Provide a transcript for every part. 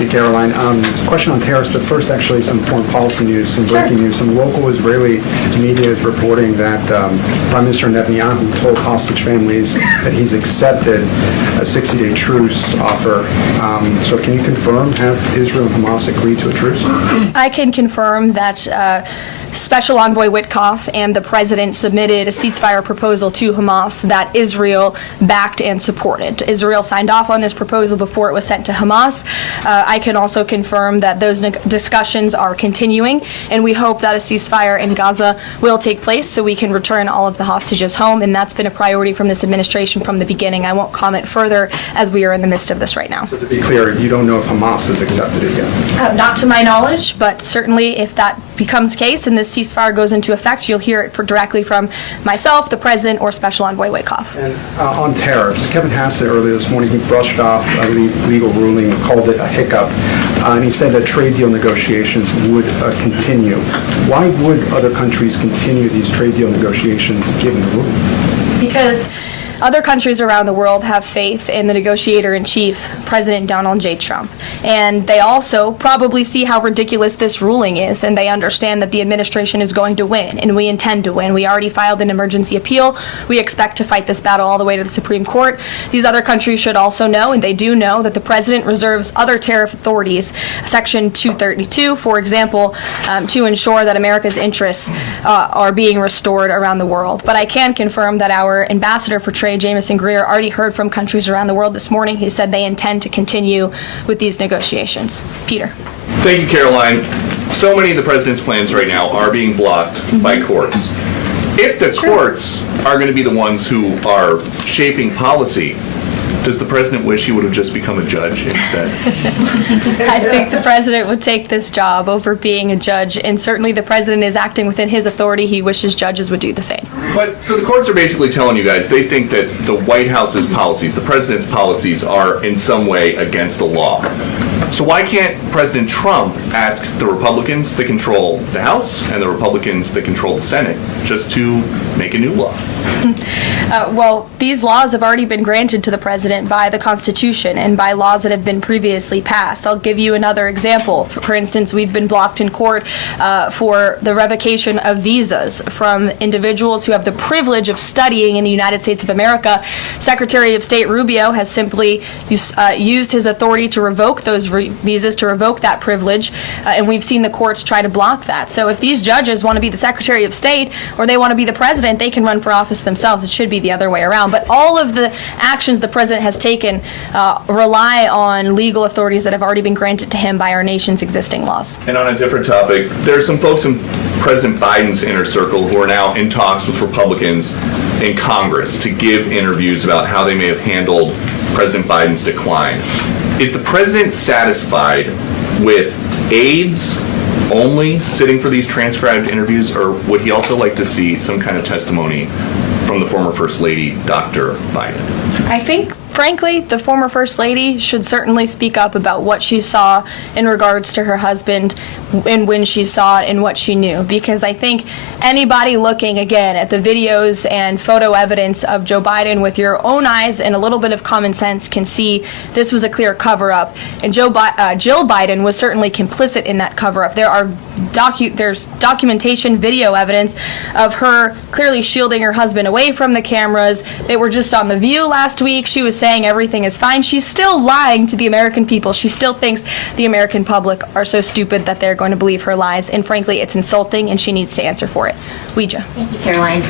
Thank you, Caroline. Question on tariffs, but first actually some foreign policy news, some breaking news. Some local Israeli media is reporting that Prime Minister Netanyahu told hostage families that he's accepted a 60-day truce offer. So can you confirm, have Israel and Hamas agreed to a truce? I can confirm that Special Envoy Witkoff and the President submitted a ceasefire proposal to Hamas that Israel backed and supported. Israel signed off on this proposal before it was sent to Hamas. I can also confirm that those discussions are continuing, and we hope that a ceasefire in Gaza will take place so we can return all of the hostages home, and that's been a priority from this administration from the beginning. I won't comment further as we are in the midst of this right now. So to be clear, you don't know if Hamas has accepted it yet? Not to my knowledge, but certainly if that becomes the case and this ceasefire goes into effect, you'll hear it directly from myself, the President, or Special Envoy Witkoff. And on tariffs, Kevin Hassett earlier this morning, he brushed off a legal ruling, called it a hiccup, and he said that trade deal negotiations would continue. Why would other countries continue these trade deal negotiations given the ruling? Because other countries around the world have faith in the negotiator-in-chief, President Donald J. Trump. And they also probably see how ridiculous this ruling is, and they understand that the administration is going to win, and we intend to win. We already filed an emergency appeal. We expect to fight this battle all the way to the Supreme Court. These other countries should also know, and they do know, that the President reserves other tariff authorities, Section 232, for example, to ensure that America's interests are being restored around the world. But I can confirm that our ambassador for trade, Jamison Greer, already heard from countries around the world this morning who said they intend to continue with these negotiations. Peter. Thank you, Caroline. So many of the president's plans right now are being blocked by courts. If the courts are going to be the ones who are shaping policy, does the president wish he would have just become a judge instead? I think the president would take this job over being a judge, and certainly the president is acting within his authority. He wishes judges would do the same. But so the courts are basically telling you guys they think that the White House's policies, the president's policies, are in some way against the law. So why can't President Trump ask the Republicans that control the House and the Republicans that control the Senate just to make a new law? Well, these laws have already been granted to the president by the Constitution and by laws that have been previously passed. I'll give you another example. For instance, we've been blocked in court for the revocation of visas from individuals who have the privilege of studying in the United States of America. Secretary of State Rubio has simply used his authority to revoke those visas, to revoke that privilege, and we've seen the courts try to block that. So if these judges want to be the Secretary of State or they want to be the president, they can run for office themselves. It should be the other way around. But all of the actions the president has taken rely on legal authorities that have already been granted to him by our nation's existing laws. And on a different topic, there are some folks in President Biden's inner circle who are now in talks with Republicans in Congress to give interviews about how they may have handled President Biden's decline. Is the president satisfied with aides only sitting for these transcribed interviews, or would he also like to see some kind of testimony from the former First Lady, Dr. Biden? I think, frankly, the former First Lady should certainly speak up about what she saw in regards to her husband and when she saw it and what she knew. Because I think anybody looking, again, at the videos and photo evidence of Joe Biden with your own eyes and a little bit of common sense can see this was a clear cover-up. And Jill Biden was certainly complicit in that cover-up. There's documentation, video evidence of her clearly shielding her husband away from the cameras. They were just on The View last week. She was saying everything is fine. She's still lying to the American people. She still thinks the American public are so stupid that they're going to believe her lies. And frankly, it's insulting, and she needs to answer for it. Ouija. Thank you, Caroline.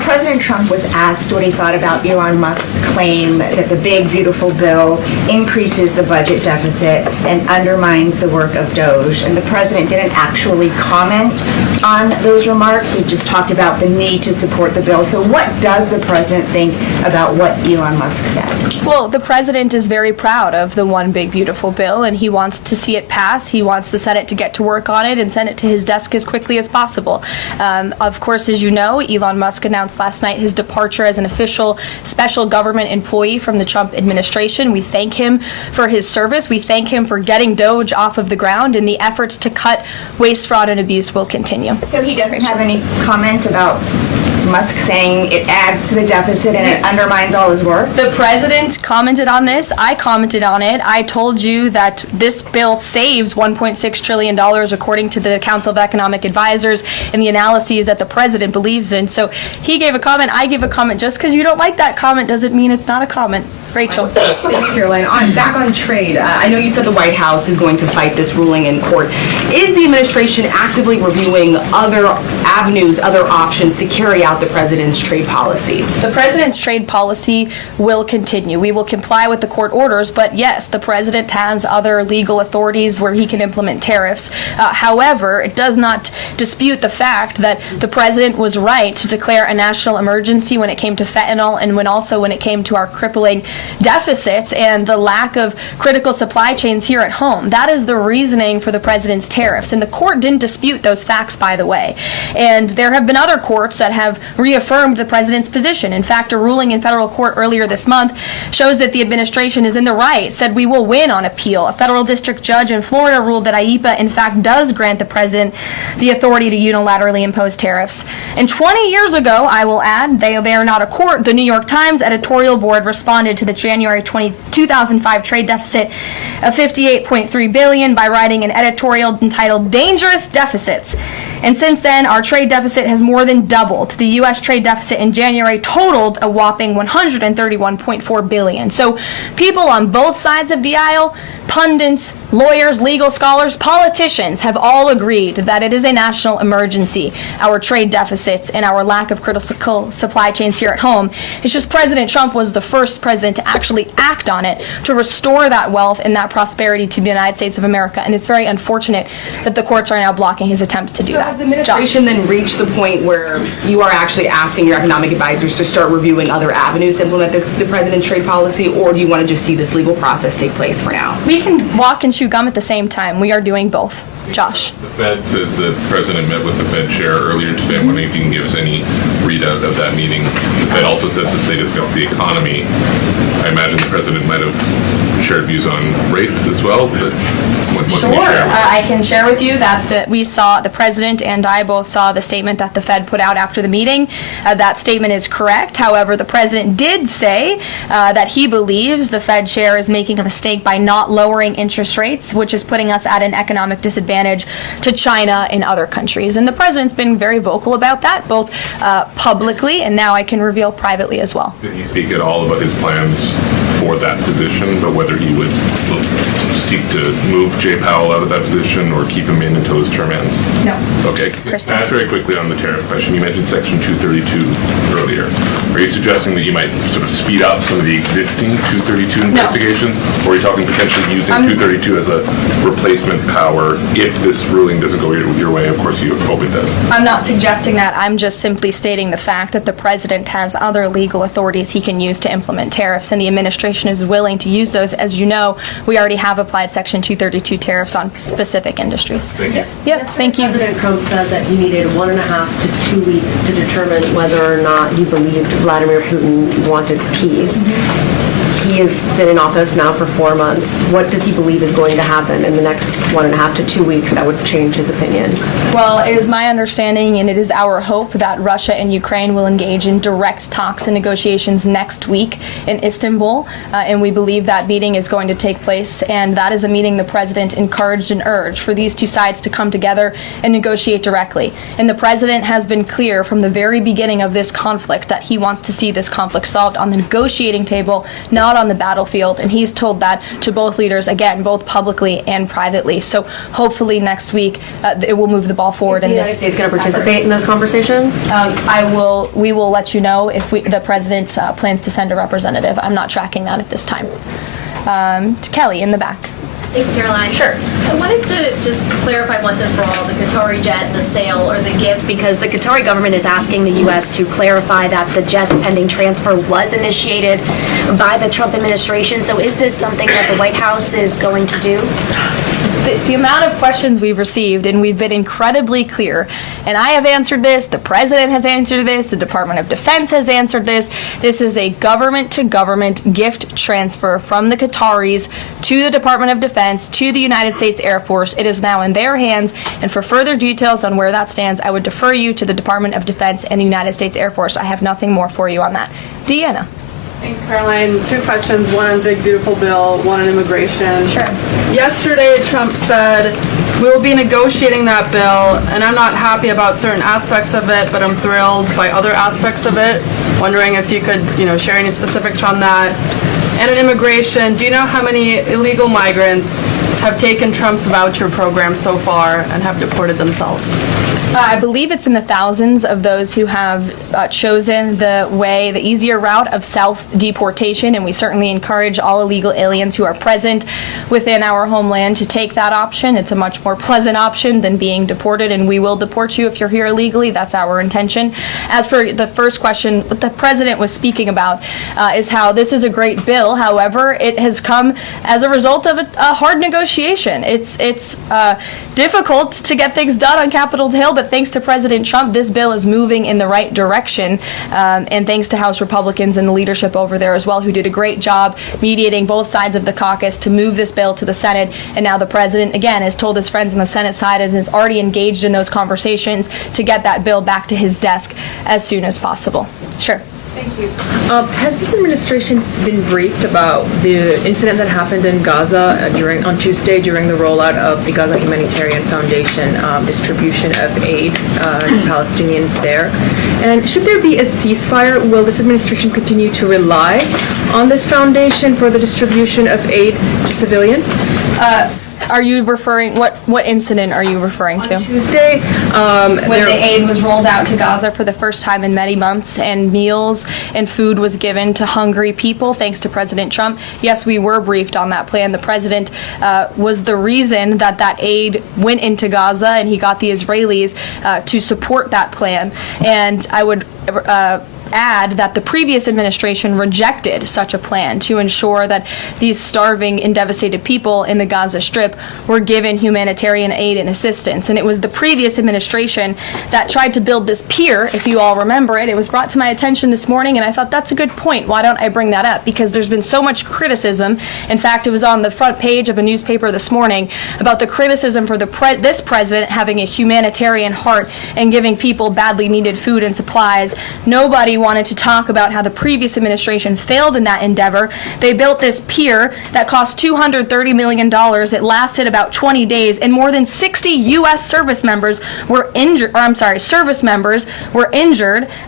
President Trump was asked what he thought about Elon Musk's claim that the big, beautiful bill increases the budget deficit and undermines the work of DOGE. And the president didn't actually comment on those remarks. He just talked about the need to support the bill. So what does the president think about what Elon Musk said? Well, the president is very proud of the one big, beautiful bill, and he wants to see it pass. He wants the Senate to get to work on it and send it to his desk as quickly as possible. Of course, as you know, Elon Musk announced last night his departure as an official special government employee from the Trump administration. We thank him for his service. We thank him for getting DOGE off of the ground, and the efforts to cut waste, fraud, and abuse will continue. So he doesn't have any comment about Musk saying it adds to the deficit and it undermines all his work? The president commented on this. I commented on it. I told you that this bill saves $1.6 trillion according to the Council of Economic Advisors and the analyses that the president believes in. So he gave a comment, I gave a comment. Just because you don't like that comment doesn't mean it's not a comment. Rachel. Thanks, Caroline. Back on trade, I know you said the White House is going to fight this ruling in court. Is the administration actively reviewing other avenues, other options to carry out the president's trade policy? The president's trade policy will continue. We will comply with the court orders, but yes, the president has other legal authorities where he can implement tariffs. However, it does not dispute the fact that the president was right to declare a national emergency when it came to fentanyl and when it came to our crippling deficits and the lack of critical supply chains here at home. That is the reasoning for the president's tariffs. And the court didn't dispute those facts, by the way. And there have been other courts that have reaffirmed the president's position. In fact, a ruling in federal court earlier this month shows that the administration is in the right, said we will win on appeal. A federal district judge in Florida ruled that IEEPA, in fact, does grant the president the authority to unilaterally impose tariffs. And 20 years ago, I will add, they are not a court, the New York Times editorial board responded to the January 2005 trade deficit of $58.3 billion by writing an editorial entitled Dangerous Deficits. And since then, our trade deficit has more than doubled. The U.S. trade deficit in January totaled a whopping $131.4 billion. So people on both sides of the aisle, pundits, lawyers, legal scholars, politicians have all agreed that it is a national emergency, our trade deficits and our lack of critical supply chains here at home. It's just President Trump was the first president to actually act on it, to restore that wealth and that prosperity to the United States of America. And it's very unfortunate that the courts are now blocking his attempts to do So that. has the administration then reached the point where you are actually asking your economic advisors to start reviewing other avenues to implement the president's trade policy, or do you want to just see this legal process take place for now? We can walk and chew gum at the same time. We are doing both. Josh. The Fed says that the president met with the Fed chair earlier today. I'm wondering if you can give us any readout of that meeting. The Fed also says that they discussed the economy. I imagine the president might have shared views on rates as well. But what can you share? I can share with you that we saw, the president and I both saw the statement that the Fed put out after the meeting. That statement is correct. However, the president did say that he believes the Fed chair is making a mistake by not lowering interest rates, which is putting us at an economic disadvantage to China and other countries. And the president's been very vocal about that, both publicly and now I can reveal privately as well. Did he speak at all about his plans for that position, but whether he would seek to move Jay Powell out of that position or keep him in until his term ends? No. Okay. Kristen. Ask very quickly on the tariff question. You mentioned Section 232 earlier. Are you suggesting that you might sort of speed up some of the existing 232 investigations? Or are you talking potentially using 232 as a replacement power if this ruling doesn't go your way? Of course, you hope it does. I'm not suggesting that. I'm just simply stating the fact that the president has other legal authorities he can use to implement tariffs, and the administration is willing to use those. As you know, we already have applied Section 232 tariffs on specific industries. Thank you. Yep, thank you. President Trump said that he needed 1.5 to 2 weeks to determine whether or not he believed Vladimir Putin wanted peace. He has been in office now for 4 months. What does he believe is going to happen in the next 1.5 to 2 weeks that would change his opinion? Well, it is my understanding and it is our hope that Russia and Ukraine will engage in direct talks and negotiations next week in Istanbul, and we believe that meeting is going to take place, and that is a meeting the president encouraged and urged for these two sides to come together and negotiate directly. And the president has been clear from the very beginning of this conflict that he wants to see this conflict solved on the negotiating table, not on the battlefield, and he's told that to both leaders, again, both publicly and privately. So hopefully next week it will move the ball forward in The this. United States going to participate in those conversations? We will let you know if the president plans to send a representative. I'm not tracking that at this time. Kelly in the back. Thanks, Caroline. Sure. I wanted to just clarify once and for all the Qatari jet, the sale, or the gift, because the Qatari government is asking the U.S. to clarify that the jet's pending transfer was initiated by the Trump administration. So is this something that the White House is going to do? The amount of questions we've received, and we've been incredibly clear, and I have answered this, the President has answered this, the Department of Defense has answered this. This is a government-to-government gift transfer from the Qataris to the Department of Defense, to the United States Air Force. It is now in their hands, and for further details on where that stands, I would defer you to the Department of Defense and the United States Air Force. I have nothing more for you on that. Deanna. Thanks, Caroline. Two questions, one on Big Beautiful Bill, one on immigration. Sure. Yesterday, Trump said, we'll be negotiating that bill, and I'm not happy about certain aspects of it, but I'm thrilled by other aspects of it. Wondering if you could, share any specifics on that. And in immigration, do you know how many illegal migrants have taken Trump's voucher program so far and have deported themselves? I believe it's in the thousands of those who have chosen the easier route of self-deportation, and we certainly encourage all illegal aliens who are present within our homeland to take that option. It's a much more pleasant option than being deported, and we will deport you if you're here illegally. That's our intention. As for the first question, what the President was speaking about is how this is a great bill. However, it has come as a result of a hard negotiation. It's difficult to get things done on Capitol Hill, but thanks to President Trump, this bill is moving in the right direction, and thanks to House Republicans and the leadership over there as well, who did a great job mediating both sides of the caucus to move this bill to the Senate. And now the President, again, has told his friends on the Senate side and is already engaged in those conversations to get that bill back to his desk as soon as possible. Sure. Thank you. Has this administration been briefed about the incident that happened in Gaza on Tuesday during the rollout of the Gaza Humanitarian Foundation distribution of aid to Palestinians there? And should there be a ceasefire, will this administration continue to rely on this foundation for the distribution of aid to civilians? Are you referring, what incident are you referring to? On Tuesday, when the aid was rolled out to Gaza for the first time in many months, and meals and food was given to hungry people thanks to President Trump. Yes, we were briefed on that plan. The President was the reason that aid went into Gaza, and he got the Israelis to support that plan. And I would add that the previous administration rejected such a plan to ensure that these starving and devastated people in the Gaza Strip were given humanitarian aid and assistance. And it was the previous administration that tried to build this pier, if you all remember it. It was brought to my attention this morning, and I thought that's a good point. Why don't I bring that up? Because there's been so much criticism. In fact, it was on the front page of a newspaper this morning about the criticism for this president having a humanitarian heart and giving people badly needed food and supplies. Nobody wanted to talk about how the previous administration failed in that endeavor. They built this pier that cost $230 million. It lasted about 20 days, and more than 60 U.S. service members were injured,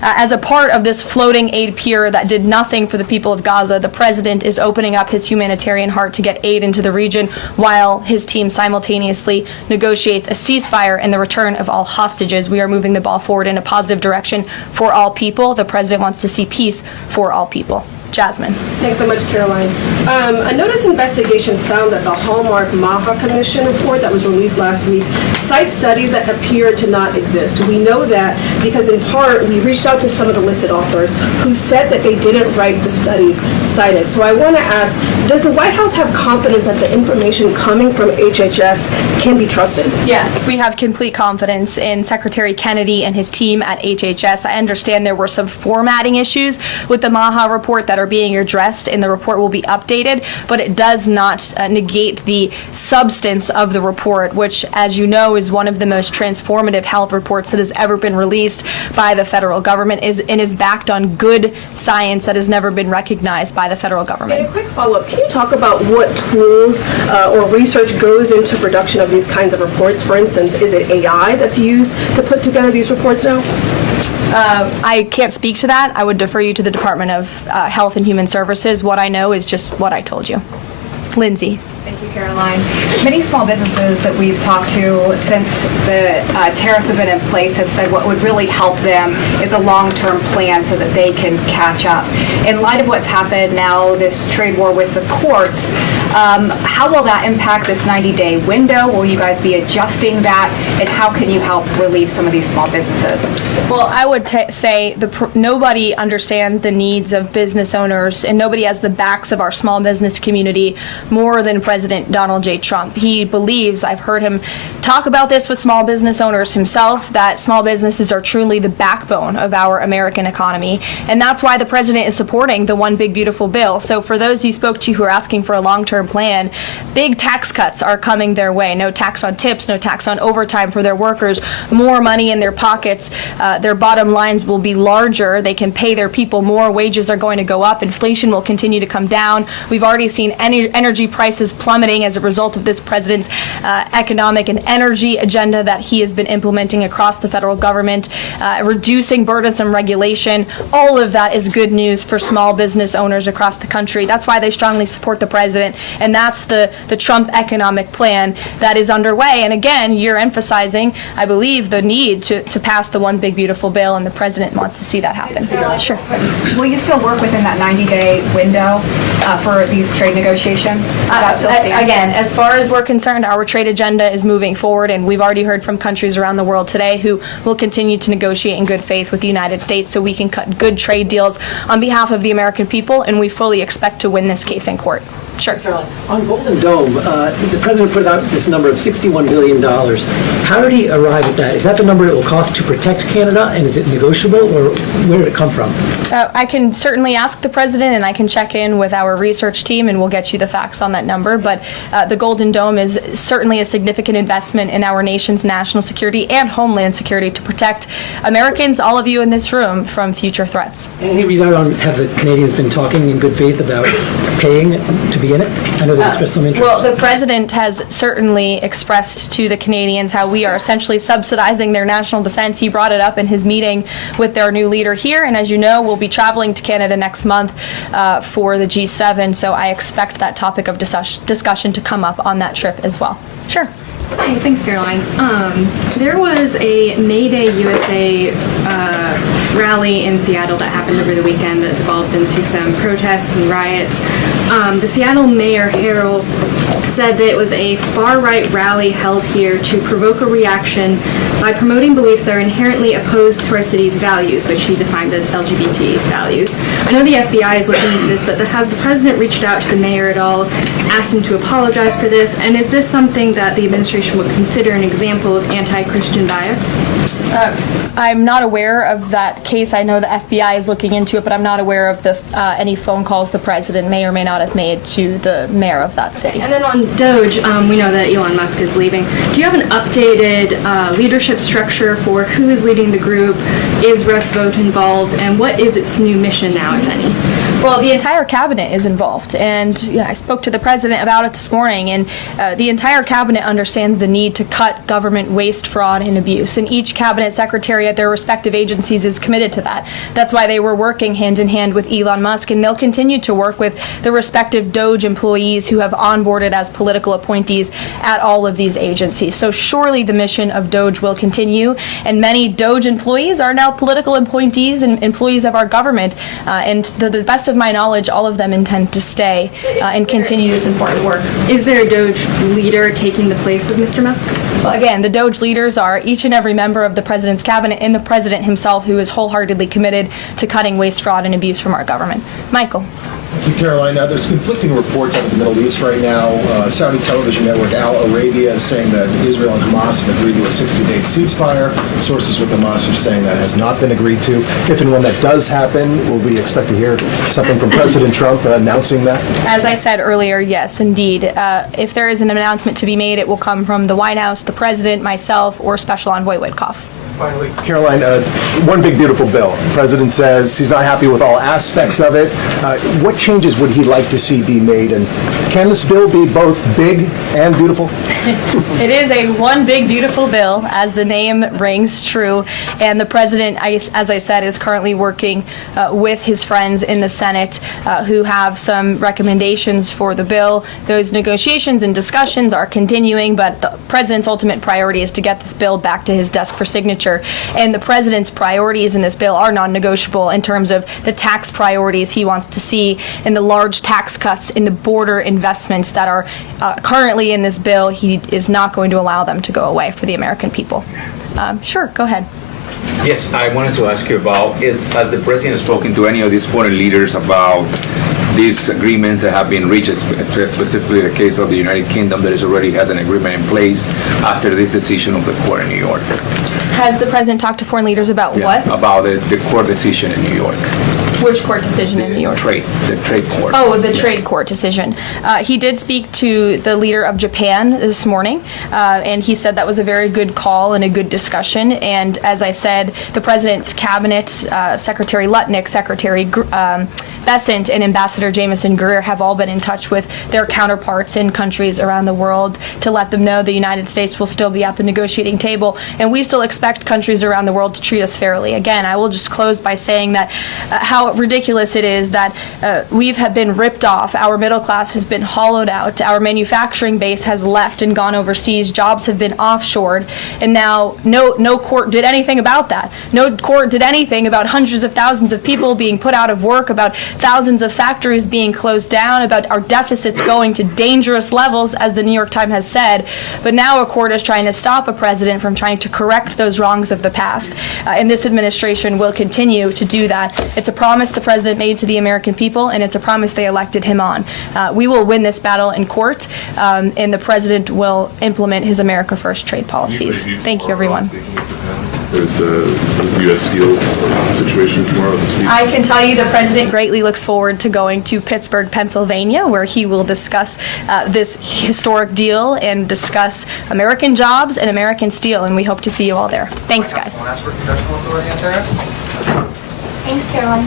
as a part of this floating aid pier that did nothing for the people of Gaza. The president is opening up his humanitarian heart to get aid into the region while his team simultaneously negotiates a ceasefire and the return of all hostages. We are moving the ball forward in a positive direction for all people. The president wants to see peace for all people. Jasmine. Thanks so much, Caroline. A Notice investigation found that the Hallmark Maha Commission report that was released last week cites studies that appear to not exist. We know that because in part we reached out to some of the listed authors who said that they didn't write the studies cited. So I want to ask, does the White House have confidence that the information coming from HHS can be trusted? Yes, we have complete confidence in Secretary Kennedy and his team at HHS. I understand there were some formatting issues with the Maha report that are being addressed, and the report will be updated, but it does not negate the substance of the report, which, as you know, is one of the most transformative health reports that has ever been released by the federal government, and is backed on good science that has never been recognized by the federal government. And a quick follow-up, can you talk about what tools or research goes into production of these kinds of reports? For instance, is it AI that's used to put together these reports now? I can't speak to that. I would defer you to the Department of Health and Human Services. What I know is just what I told you. Lindsay. Thank you, Caroline. Many small businesses that we've talked to since the tariffs have been in place have said what would really help them is a long-term plan so that they can catch up. In light of what's happened now, this trade war with the courts, how will that impact this 90-day window? Will you guys be adjusting that? And how can you help relieve some of these small businesses? Well, I would say nobody understands the needs of business owners, and nobody has the backs of our small business community more than President President Donald J. Trump. He believes, I've heard him talk about this with small business owners himself, that small businesses are truly the backbone of our American economy. And that's why the president is supporting the One Big Beautiful Bill. So for those you spoke to who are asking for a long-term plan, big tax cuts are coming their way. No tax on tips, no tax on overtime for their workers, more money in their pockets. Their bottom lines will be larger. They can pay their people more. Wages are going to go up. Inflation will continue to come down. We've already seen energy prices plummeting as a result of this president's economic and energy agenda that he has been implementing across the federal government, reducing burdensome regulation. All of that is good news for small business owners across the country. That's why they strongly support the president, and that's the Trump economic plan that is underway. And again, you're emphasizing, I believe, the need to pass the One Big Beautiful Bill, and the president wants to see that happen. Sure. Will you still work within that 90-day window for these trade negotiations? Does that still stand? Again, as far as we're concerned, our trade agenda is moving forward, and we've already heard from countries around the world today who will continue to negotiate in good faith with the United States so we can cut good trade deals on behalf of the American people, and we fully expect to win this case in court. Sure. On Golden Dome, the president put out this number of $61 billion. How did he arrive at that? Is that the number it will cost to protect Canada, and is it negotiable, or where did it come from? I can certainly ask the president, and I can check in with our research team, and we'll get you the facts on that number. But the Golden Dome is certainly a significant investment in our nation's national security and homeland security to protect Americans, all of you in this room, from future threats. Any readout on, have the Canadians been talking in good faith about paying to be in it? I know they've expressed some interest. Well, the president has certainly expressed to the Canadians how we are essentially subsidizing their national defense. He brought it up in his meeting with their new leader here, and as you know, we'll be traveling to Canada next month for the G7, so I expect that topic of discussion to come up on that trip as well. Sure. Hi, thanks, Caroline. There was a May Day USA rally in Seattle that happened over the weekend that devolved into some protests and riots. The Seattle Mayor Harrell said that it was a far-right rally held here to provoke a reaction by promoting beliefs that are inherently opposed to our city's values, which he defined as LGBT values. I know the FBI is looking into this, but has the president reached out to the mayor at all, asked him to apologize for this, and is this something that the administration would consider an example of anti-Christian bias? I'm not aware of that case. I know the FBI is looking into it, but I'm not aware of any phone calls the president may or may not have made to the mayor of that city. And then on Doge, we know that Elon Musk is leaving. Do you have an updated leadership structure for who is leading the group? Is Russ Vought involved? And what is its new mission now, if any? Well, the entire cabinet is involved, and I spoke to the president about it this morning, and the entire cabinet understands the need to cut government waste, fraud, and abuse, and each cabinet secretary at their respective agencies is committed to that. That's why they were working hand in hand with Elon Musk, and they'll continue to work with the respective Doge employees who have onboarded as political appointees at all of these agencies. So surely the mission of Doge will continue, and many Doge employees are now political appointees and employees of our government, and to the best of my knowledge, all of them intend to stay and continue this important work. Is there a Doge leader taking the place of Mr. Musk? Well, again, the Doge leaders are each and every member of the president's cabinet and the president himself, who is wholeheartedly committed to cutting waste, fraud, and abuse from our government. Michael. Thank you, Caroline. There's conflicting reports out of the Middle East right now. Saudi television network Al Arabia is saying that Israel and Hamas have agreed to a 60-day ceasefire. Sources with Hamas are saying that has not been agreed to. If and when that does happen, will we expect to hear something from President Trump announcing that? As I said earlier, yes, indeed. If there is an announcement to be made, it will come from the White House, the president, myself, or Special Envoy Witkoff. Finally, Caroline, One Big Beautiful Bill. The president says he's not happy with all aspects of it. What changes would he like to see be made? And can this bill be both big and beautiful? It is a One Big Beautiful Bill, as the name rings true. And the president, as I said, is currently working with his friends in the Senate who have some recommendations for the bill. Those negotiations and discussions are continuing, but the president's ultimate priority is to get this bill back to his desk for signature. And the president's priorities in this bill are non-negotiable in terms of the tax priorities he wants to see and the large tax cuts in the border investments that are currently in this bill. He is not going to allow them to go away for the American people. Sure, go ahead. Yes, I wanted to ask you about, has the president spoken to any of these foreign leaders about these agreements that have been reached, specifically the case of the United Kingdom that is already has an agreement in place after this decision of the court in New York. Has the president talked to foreign leaders about what? About the court decision in New York. Which court decision in New York? The trade court. Oh, the trade court decision. He did speak to the leader of Japan this morning, and he said that was a very good call and a good discussion. And as I said, the president's cabinet, Secretary Lutnick, Secretary Bessent, and Ambassador Jameson Greer have all been in touch with their counterparts in countries around the world to let them know the United States will still be at the negotiating table, and we still expect countries around the world to treat us fairly. Again, I will just close by saying that how ridiculous it is that we have been ripped off. Our middle class has been hollowed out. Our manufacturing base has left and gone overseas. Jobs have been offshored, and now no court did anything about that. No court did anything about hundreds of thousands of people being put out of work, about thousands of factories being closed down, about our deficits going to dangerous levels, as the New York Times has said. But now a court is trying to stop a president from trying to correct those wrongs of the past, and this administration will continue to do that. It's a promise the president made to the American people, and it's a promise they elected him on. We will win this battle in court, and the president will implement his America First trade policies. Thank you, everyone. There's the U.S. Steel situation tomorrow. I can tell you the president greatly looks forward to going to Pittsburgh, Pennsylvania, where he will discuss this historic deal and discuss American jobs and American steel, and we hope to see you all there. Thanks, guys. Thanks, Carolyn.